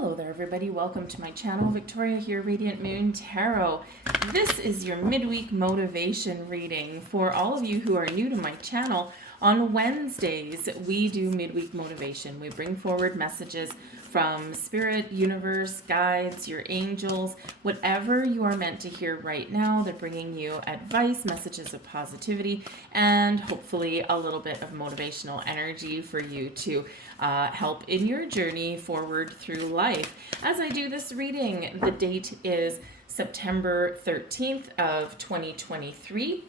Hello there, everybody. Welcome to my channel. Victoria here, Radiant Moon Tarot. This is your midweek motivation reading. For all of you who are new to my channel, on Wednesdays, we do midweek motivation. We bring forward messages from spirit, universe, guides, your angels, whatever you are meant to hear right now. They're bringing you advice, messages of positivity, and hopefully a little bit of motivational energy for you to help in your journey forward through life. As I do this reading, the date is September 13th of 2023.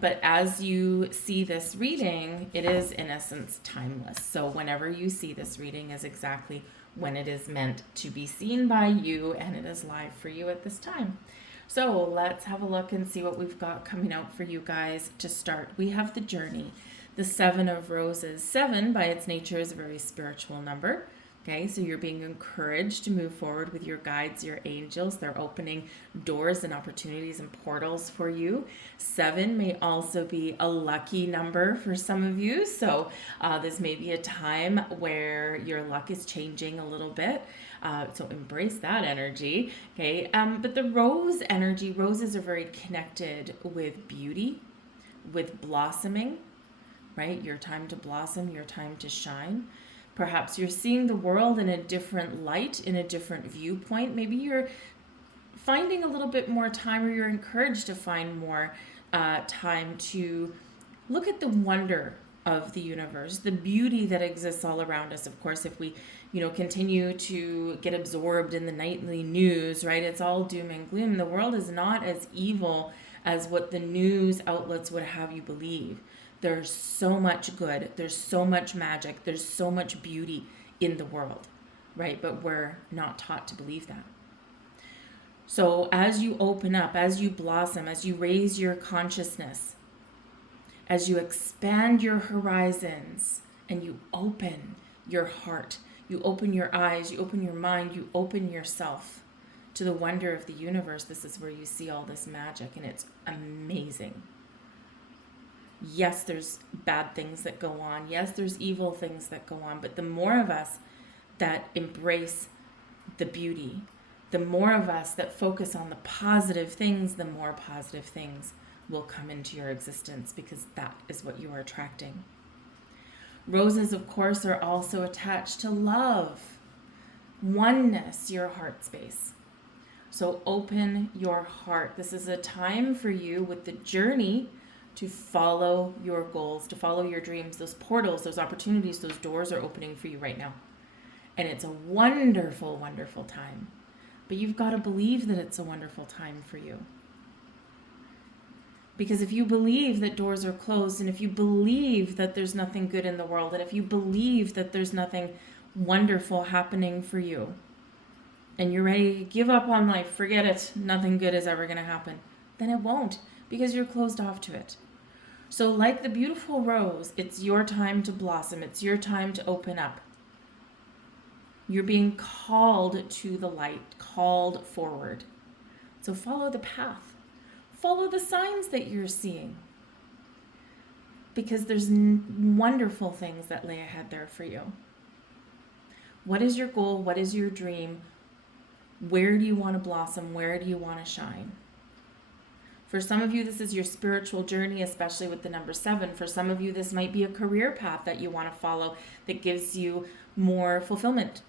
But as you see this reading, it is in essence timeless. So whenever you see this reading is exactly when it is meant to be seen by you, and it is live for you at this time. So let's have a look and see what we've got coming out for you guys. To start, we have the journey, the Seven of Roses. Seven, by its nature, is a very spiritual number. Okay, so you're being encouraged to move forward with your guides, your angels. They're opening doors and opportunities and portals for you. Seven may also be a lucky number for some of you. So this may be a time where your luck is changing a little bit. So embrace that energy. Okay, but the rose energy, roses are very connected with beauty, with blossoming, right? Your time to blossom, your time to shine. Perhaps you're seeing the world in a different light, in a different viewpoint. Maybe you're finding a little bit more time, or you're encouraged to find more time to look at the wonder of the universe, the beauty that exists all around us. Of course, if we, continue to get absorbed in the nightly news, right? It's all doom and gloom. The world is not as evil as what the news outlets would have you believe. There's so much good, there's so much magic, there's so much beauty in the world, right? But we're not taught to believe that. So as you open up, as you blossom, as you raise your consciousness, as you expand your horizons, and you open your heart, you open your eyes, you open your mind, you open yourself to the wonder of the universe, this is where you see all this magic, and it's amazing. Yes, there's bad things that go on. Yes, there's evil things that go on. But the more of us that embrace the beauty, the more of us that focus on the positive things, the more positive things will come into your existence, because that is what you are attracting. Roses, of course, are also attached to love, oneness, your heart space. So open your heart. This is a time for you with the journey to follow your goals, to follow your dreams. Those portals, those opportunities, those doors are opening for you right now. And it's a wonderful, wonderful time. But you've got to believe that it's a wonderful time for you. Because if you believe that doors are closed, and if you believe that there's nothing good in the world, and if you believe that there's nothing wonderful happening for you, and you're ready to give up on life, forget it, nothing good is ever going to happen, then it won't, because you're closed off to it. So like the beautiful rose, it's your time to blossom. It's your time to open up. You're being called to the light, called forward. So follow the path. Follow the signs that you're seeing. Because there's wonderful things that lay ahead there for you. What is your goal? What is your dream? Where do you want to blossom? Where do you want to shine? For some of you, this is your spiritual journey, especially with the number 7. For some of you, this might be a career path that you want to follow that gives you more fulfillment.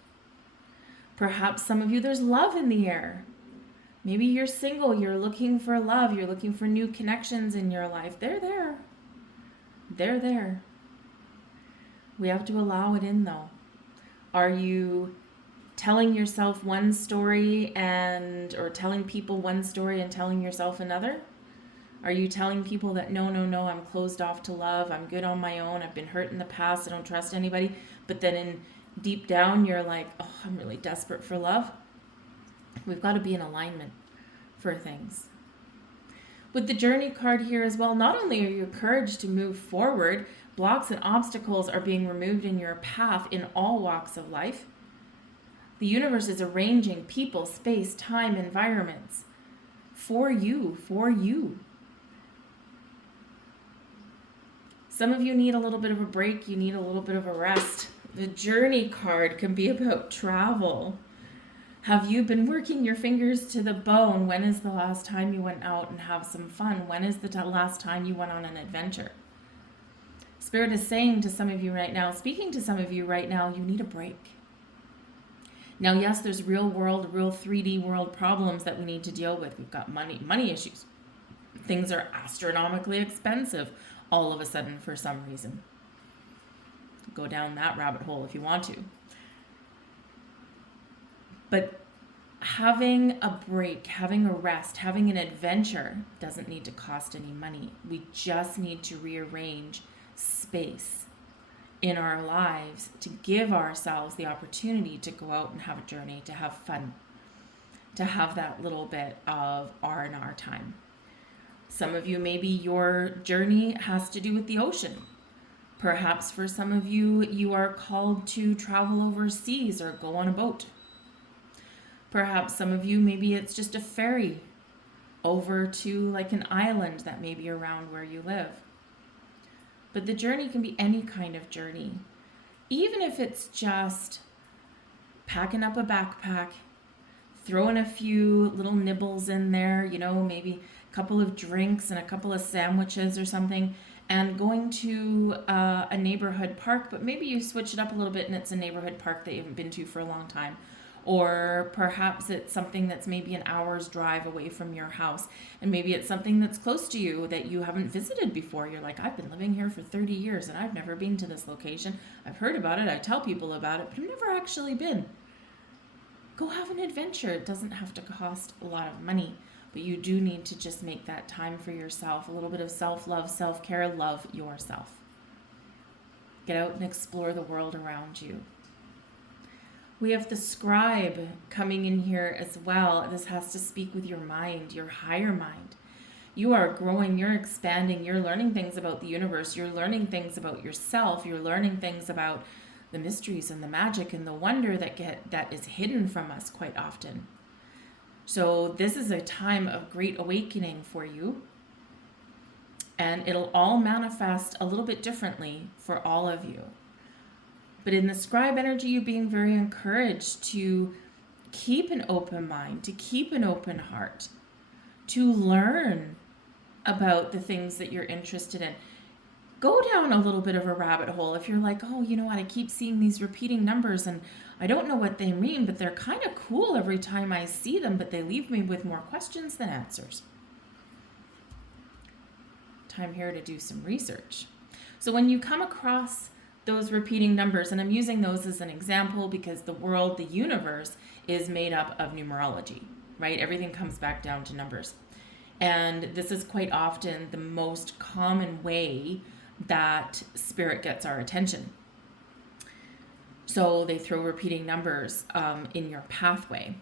Perhaps some of you, there's love in the air. Maybe you're single, you're looking for love, you're looking for new connections in your life. They're there. They're there. We have to allow it in, though. Are you telling yourself one story or telling people one story and telling yourself another? Are you telling people that no, I'm closed off to love, I'm good on my own, I've been hurt in the past, I don't trust anybody, but then deep down you're like, oh, I'm really desperate for love? We've got to be in alignment for things. With the journey card here as well, not only are you encouraged to move forward, blocks and obstacles are being removed in your path in all walks of life. The universe is arranging people, space, time, environments for you. Some of you need a little bit of a break. You need a little bit of a rest. The Journey card can be about travel. Have you been working your fingers to the bone? When is the last time you went out and have some fun? When is the last time you went on an adventure? Spirit is saying to some of you right now, speaking to some of you right now, you need a break. Now, yes, there's real world, real 3D world problems that we need to deal with. We've got money issues. Things are astronomically expensive all of a sudden for some reason. Go down that rabbit hole if you want to. But having a break, having a rest, having an adventure doesn't need to cost any money. We just need to rearrange space in our lives to give ourselves the opportunity to go out and have a journey, to have fun, to have that little bit of R&R time. Some of you, maybe your journey has to do with the ocean. Perhaps for some of you, you are called to travel overseas or go on a boat. Perhaps some of you, maybe it's just a ferry over to like an island that may be around where you live. But the journey can be any kind of journey. Even if it's just packing up a backpack, throwing a few little nibbles in there, maybe a couple of drinks and a couple of sandwiches or something, and going to a neighborhood park, but maybe you switch it up a little bit and it's a neighborhood park that you haven't been to for a long time. Or perhaps it's something that's maybe an hour's drive away from your house. And maybe it's something that's close to you that you haven't visited before. You're like, I've been living here for 30 years and I've never been to this location. I've heard about it. I tell people about it, but I've never actually been. Go have an adventure. It doesn't have to cost a lot of money, but you do need to just make that time for yourself. A little bit of self-love, self-care, love yourself. Get out and explore the world around you. We have the scribe coming in here as well. This has to speak with your mind, your higher mind. You are growing, you're expanding, you're learning things about the universe, you're learning things about yourself, you're learning things about the mysteries and the magic and the wonder that is hidden from us quite often. So this is a time of great awakening for you. And it'll all manifest a little bit differently for all of you. But in the scribe energy, you're being very encouraged to keep an open mind, to keep an open heart, to learn about the things that you're interested in. Go down a little bit of a rabbit hole. If you're like, oh, you know what, I keep seeing these repeating numbers and I don't know what they mean, but they're kind of cool every time I see them, but they leave me with more questions than answers. Time here to do some research. So when you come across those repeating numbers, and I'm using those as an example because the world, the universe, is made up of numerology, right? Everything comes back down to numbers. And this is quite often the most common way that spirit gets our attention. So they throw repeating numbers in your pathway.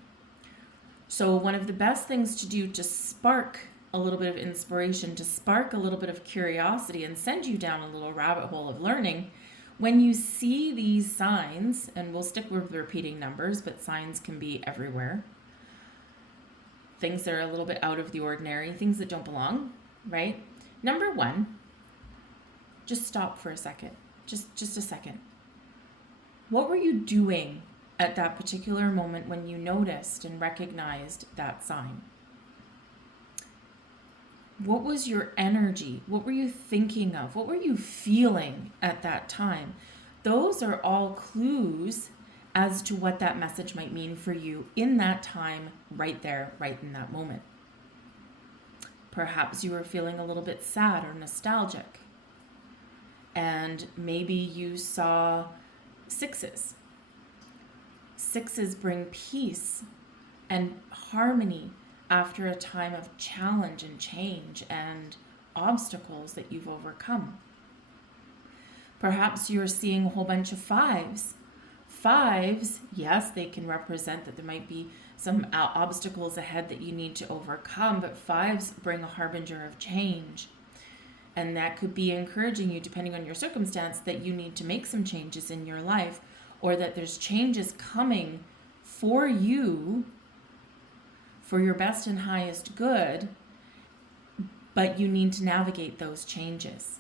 So one of the best things to do to spark a little bit of inspiration, to spark a little bit of curiosity and send you down a little rabbit hole of learning, when you see these signs, and we'll stick with repeating numbers, but signs can be everywhere. Things that are a little bit out of the ordinary, things that don't belong, right? Number one, just stop for a second. Just a second. What were you doing at that particular moment when you noticed and recognized that sign? What was your energy? What were you thinking of? What were you feeling at that time? Those are all clues as to what that message might mean for you in that time, right there, right in that moment. Perhaps you were feeling a little bit sad or nostalgic, and maybe you saw sixes. Sixes bring peace and harmony after a time of challenge and change and obstacles that you've overcome. Perhaps you're seeing a whole bunch of fives. Fives, yes, they can represent that there might be some obstacles ahead that you need to overcome, but fives bring a harbinger of change. And that could be encouraging you, depending on your circumstance, that you need to make some changes in your life, or that there's changes coming for you for your best and highest good, but you need to navigate those changes.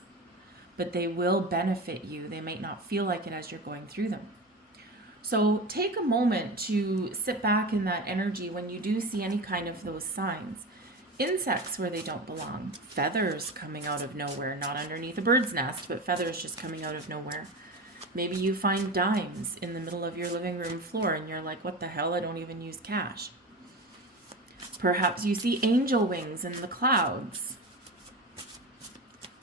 but they will benefit you. They might not feel like it as you're going through them. So take a moment to sit back in that energy when you do see any kind of those signs. Insects where they don't belong, feathers coming out of nowhere, not underneath a bird's nest, but feathers just coming out of nowhere. Maybe you find dimes in the middle of your living room floor and you're like, what the hell, I don't even use cash. Perhaps you see angel wings in the clouds.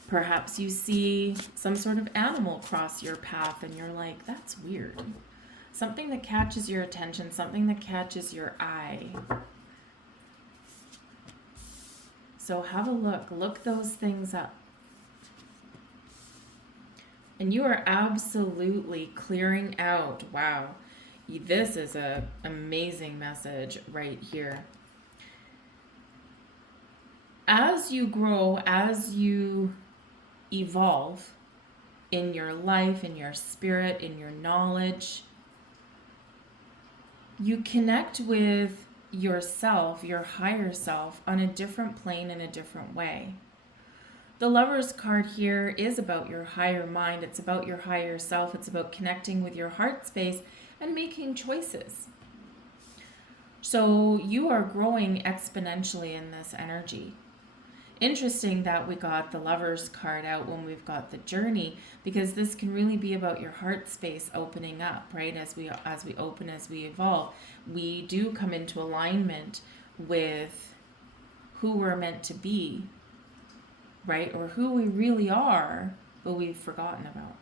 Perhaps you see some sort of animal cross your path and you're like, that's weird. Something that catches your attention, something that catches your eye. So have a look those things up. And you are absolutely clearing out. Wow, this is an amazing message right here. As you grow, as you evolve in your life, in your spirit, in your knowledge, you connect with yourself, your higher self, on a different plane in a different way. The Lover's card here is about your higher mind. It's about your higher self. It's about connecting with your heart space and making choices. So you are growing exponentially in this energy. Interesting that we got the Lover's card out when we've got the Journey, because this can really be about your heart space opening up, right? As we open, as we evolve, we do come into alignment with who we're meant to be, right? Or who we really are, but we've forgotten about.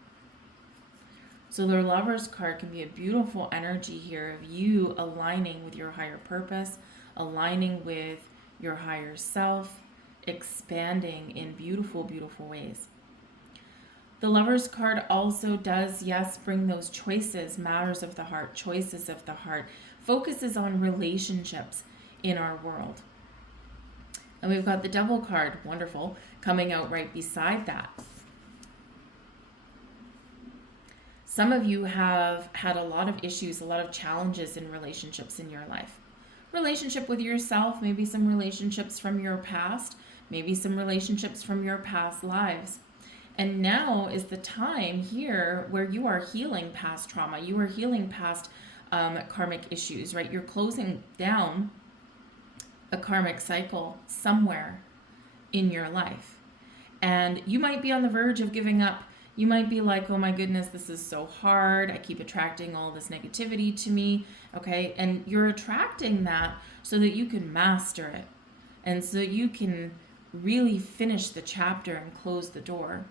So the Lover's card can be a beautiful energy here of you aligning with your higher purpose, aligning with your higher self, expanding in beautiful, beautiful ways. The Lover's card also does, yes, bring those choices, matters of the heart, choices of the heart, focuses on relationships in our world. And we've got the Devil card, wonderful, coming out right beside that. Some of you have had a lot of issues, a lot of challenges in relationships in your life. Relationship with yourself, maybe some relationships from your past, maybe some relationships from your past lives. And now is the time here where you are healing past trauma. You are healing past karmic issues, right? You're closing down a karmic cycle somewhere in your life. And you might be on the verge of giving up. You might be like, oh my goodness, this is so hard. I keep attracting all this negativity to me, okay? And you're attracting that so that you can master it. And so you can really finish the chapter and close the door.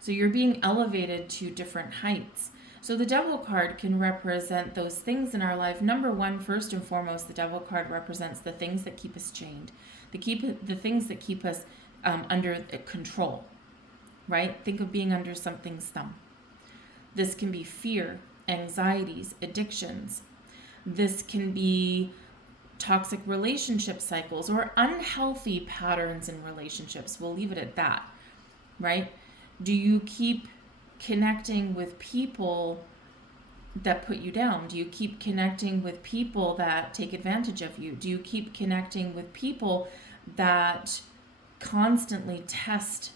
So you're being elevated to different heights. So the Devil card can represent those things in our life. Number one, first and foremost, the Devil card represents the things that keep us chained, the things that keep us under control, right? Think of being under something's thumb. This can be fear, anxieties, addictions. This can be toxic relationship cycles or unhealthy patterns in relationships. We'll leave it at that, right? Do you keep connecting with people that put you down? Do you keep connecting with people that take advantage of you? Do you keep connecting with people that constantly test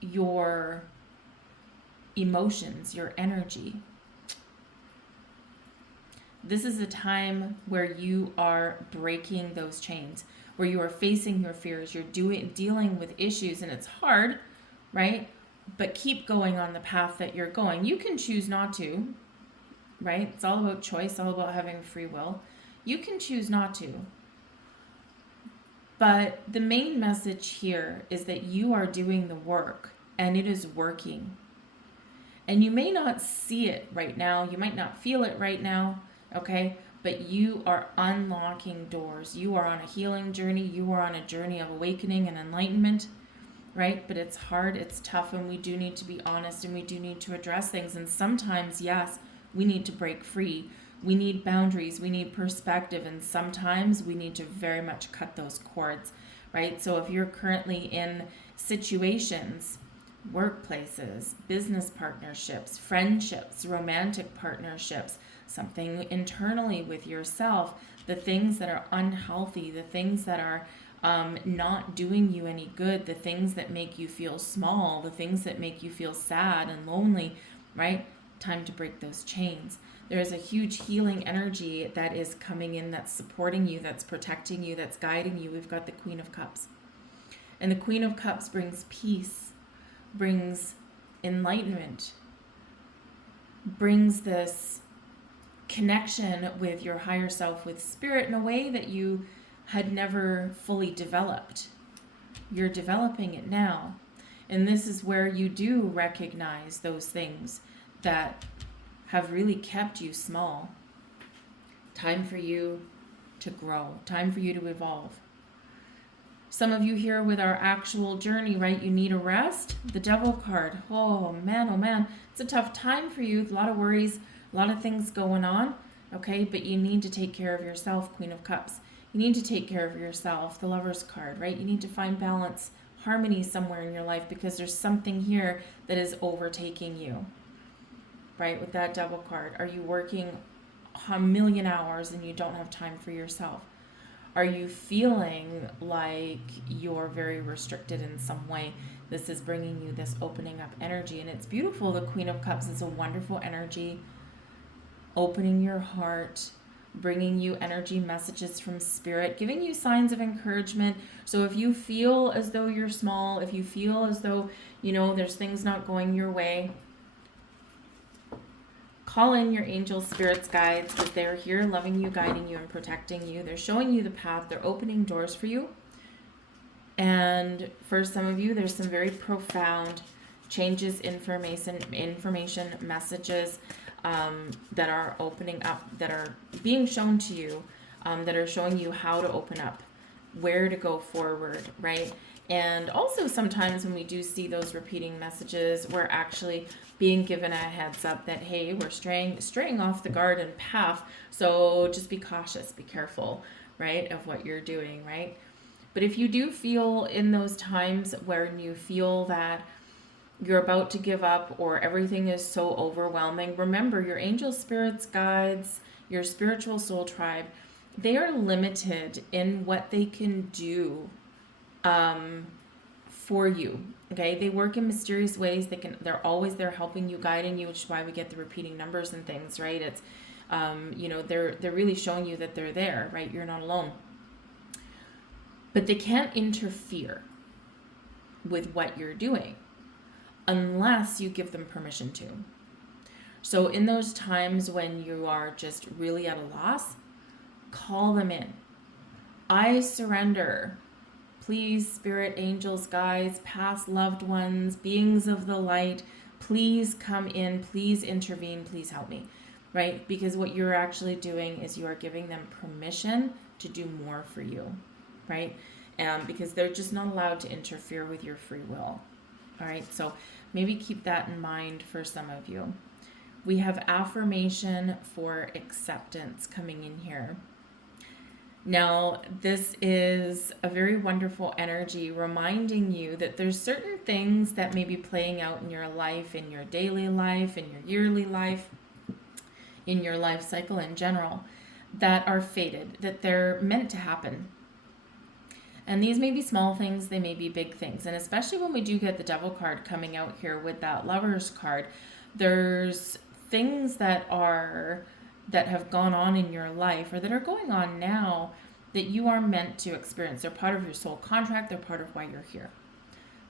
your emotions, your energy? This is a time where you are breaking those chains, where you are facing your fears, you're dealing with issues, and it's hard, right? But keep going on the path that you're going. You can choose not to, right? It's all about choice, all about having free will. You can choose not to. But the main message here is that you are doing the work and it is working. And you may not see it right now. You might not feel it right now, okay? But you are unlocking doors. You are on a healing journey. You are on a journey of awakening and enlightenment, right? But it's hard, it's tough, and we do need to be honest, and we do need to address things. And sometimes, yes, we need to break free. We need boundaries, we need perspective, and sometimes we need to very much cut those cords, right? So if you're currently in situations, workplaces, business partnerships, friendships, romantic partnerships, something internally with yourself, the things that are unhealthy, the things that are not doing you any good, the things that make you feel small, the things that make you feel sad and lonely, right? Time to break those chains. There is a huge healing energy that is coming in, that's supporting you, that's protecting you, that's guiding you. We've got the Queen of Cups. And the Queen of Cups brings peace, brings enlightenment, brings this connection with your higher self, with spirit, in a way that you had never fully developed. You're developing it now. And this is where you do recognize those things that have really kept you small. Time for you to grow. Time for you to evolve. Some of you here with our actual journey, right? You need a rest. The Devil card. Oh man. It's a tough time for you. A lot of worries, a lot of things going on. Okay, but you need to take care of yourself, Queen of Cups. You need to take care of yourself. The Lover's card, right? You need to find balance, harmony somewhere in your life, because there's something here that is overtaking you, right? With that Devil card. Are you working a million hours and you don't have time for yourself? Are you feeling like you're very restricted in some way? This is bringing you this opening up energy, and it's beautiful. The Queen of Cups is a wonderful energy, opening your heart, bringing you energy messages from spirit, giving you signs of encouragement. So if you feel as though you're small, if you feel as though, there's things not going your way, call in your angels, spirits, guides, because they're here loving you, guiding you, and protecting you. They're showing you the path. They're opening doors for you. And for some of you, there's some very profound changes, information messages that are opening up, that are being shown to you, that are showing you how to open up, where to go forward, right? And also sometimes when we do see those repeating messages, we're actually being given a heads up that, hey, we're straying off the garden path. So just be cautious, be careful, right, of what you're doing, right? But if you do feel in those times where you feel that you're about to give up or everything is so overwhelming, remember your angel, spirits, guides, your spiritual soul tribe, they are limited in what they can do for you. Okay, they work in mysterious ways. They're always there helping you, guiding you, which is why we get the repeating numbers and things, right? It's they're really showing you that they're there, right? You're not alone. But they can't interfere with what you're doing unless you give them permission to. So in those times when you are just really at a loss, call them in. I surrender. Please, spirit, angels, guides, past loved ones, beings of the light, please come in, please intervene, please help me, right? Because what you're actually doing is you are giving them permission to do more for you, right? Because they're just not allowed to interfere with your free will, all right? So maybe keep that in mind for some of you. We have affirmation for acceptance coming in here. Now, this is a very wonderful energy reminding you that there's certain things that may be playing out in your life, in your daily life, in your yearly life, in your life cycle in general, that are fated, that they're meant to happen. And these may be small things, they may be big things. And especially when we do get the Devil card coming out here with that Lover's card, there's things that have gone on in your life or that are going on now that you are meant to experience. They're part of your soul contract. They're part of why you're here,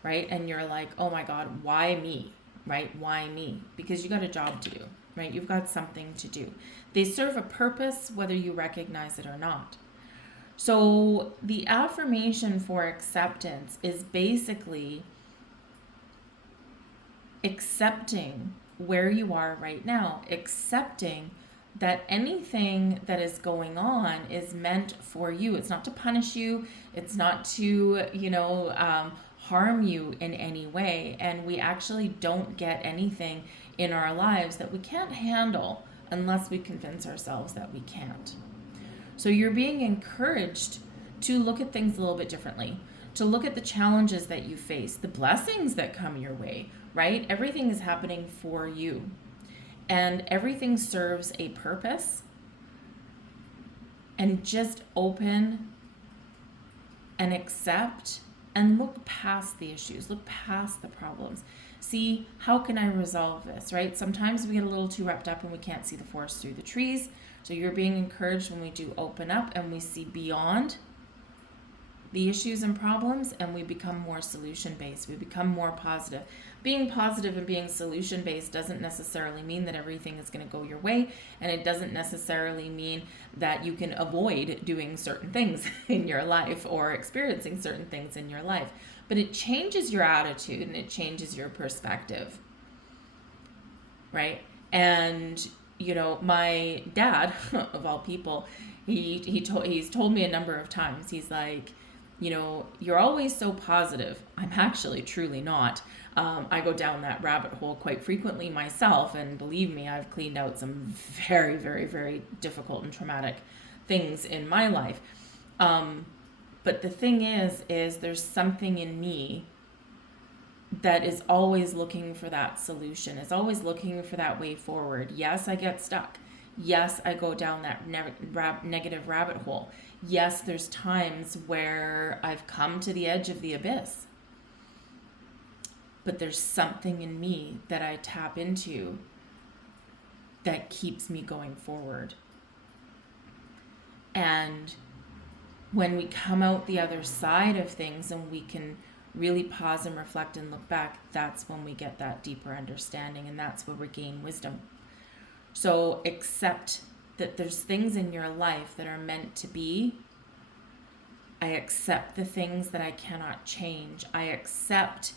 right? And you're like, oh my God, why me, right? Why me? Because you got a job to do, right? You've got something to do. They serve a purpose whether you recognize it or not. So the affirmation for acceptance is basically accepting where you are right now, accepting that anything that is going on is meant for you. It's not to punish you. It's not to, harm you in any way. And we actually don't get anything in our lives that we can't handle unless we convince ourselves that we can't. So you're being encouraged to look at things a little bit differently, to look at the challenges that you face, the blessings that come your way, right? Everything is happening for you. And everything serves a purpose. And just open and accept and look past the issues, look past the problems. See, how can I resolve this, right? Sometimes we get a little too wrapped up and we can't see the forest through the trees. So you're being encouraged when we do open up and we see beyond the issues and problems, and we become more solution-based. We become more positive. Being positive and being solution-based doesn't necessarily mean that everything is going to go your way, and it doesn't necessarily mean that you can avoid doing certain things in your life or experiencing certain things in your life. But it changes your attitude and it changes your perspective, right? And you know, my dad, of all people, he's told me a number of times. He's like, you know, you're always so positive. I'm actually truly not. I go down that rabbit hole quite frequently myself, and believe me, I've cleaned out some very, very, very difficult and traumatic things in my life. But the thing is there's something in me that is always looking for that solution, is always looking for that way forward. Yes, I get stuck. Yes, I go down that negative rabbit hole. Yes, there's times where I've come to the edge of the abyss. But there's something in me that I tap into that keeps me going forward. And when we come out the other side of things and we can really pause and reflect and look back, that's when we get that deeper understanding, and that's where we gain wisdom. So accept that there's things in your life that are meant to be. I accept the things that I cannot change. I accept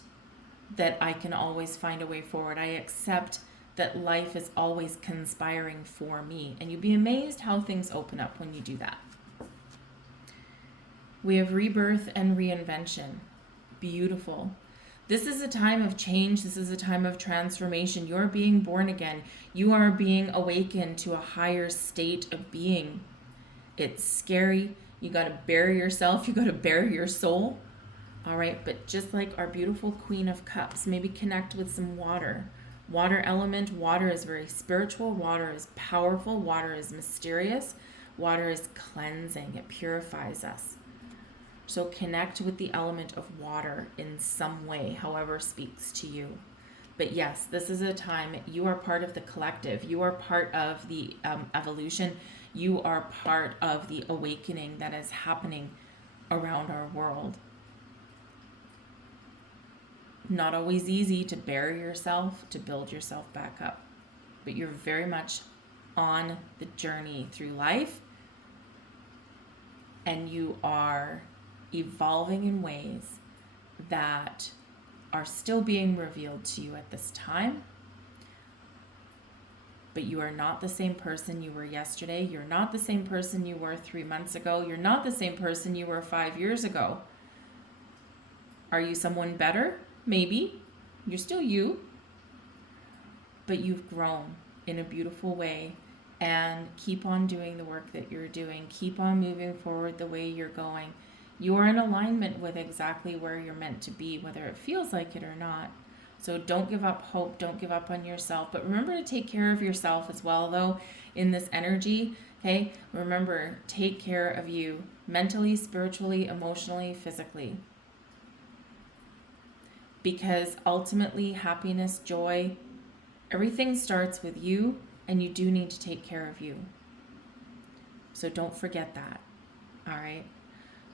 that I can always find a way forward. I accept that life is always conspiring for me. And you'd be amazed how things open up when you do that. We have rebirth and reinvention. Beautiful. This is a time of change. This is a time of transformation. You're being born again. You are being awakened to a higher state of being. It's scary. You got to bury yourself. You got to bury your soul. All right. But just like our beautiful Queen of Cups, maybe connect with some water. Water element. Water is very spiritual. Water is powerful. Water is mysterious. Water is cleansing. It purifies us. So connect with the element of water in some way, however speaks to you. But yes, this is a time you are part of the collective. You are part of the evolution. You are part of the awakening that is happening around our world. Not always easy to bury yourself, to build yourself back up. But you're very much on the journey through life. And you are evolving in ways that are still being revealed to you at this time. But you are not the same person you were yesterday. You're not the same person you were 3 months ago. You're not the same person you were 5 years ago. Are you someone better? Maybe. You're still you. But you've grown in a beautiful way. And keep on doing the work that you're doing. Keep on moving forward the way you're going. You are in alignment with exactly where you're meant to be, whether it feels like it or not. So don't give up hope. Don't give up on yourself. But remember to take care of yourself as well, though, in this energy. Okay? Remember, take care of you mentally, spiritually, emotionally, physically. Because ultimately, happiness, joy, everything starts with you, and you do need to take care of you. So don't forget that. All right?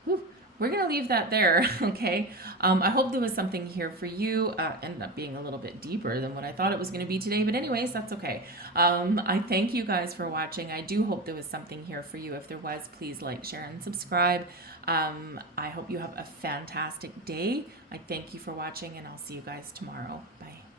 Whew. We're going to leave that there, okay? I hope there was something here for you. Ended up being a little bit deeper than what I thought it was going to be today, but anyways, that's okay. I thank you guys for watching. I do hope there was something here for you. If there was, please like, share, and subscribe. I hope you have a fantastic day. I thank you for watching, and I'll see you guys tomorrow. Bye.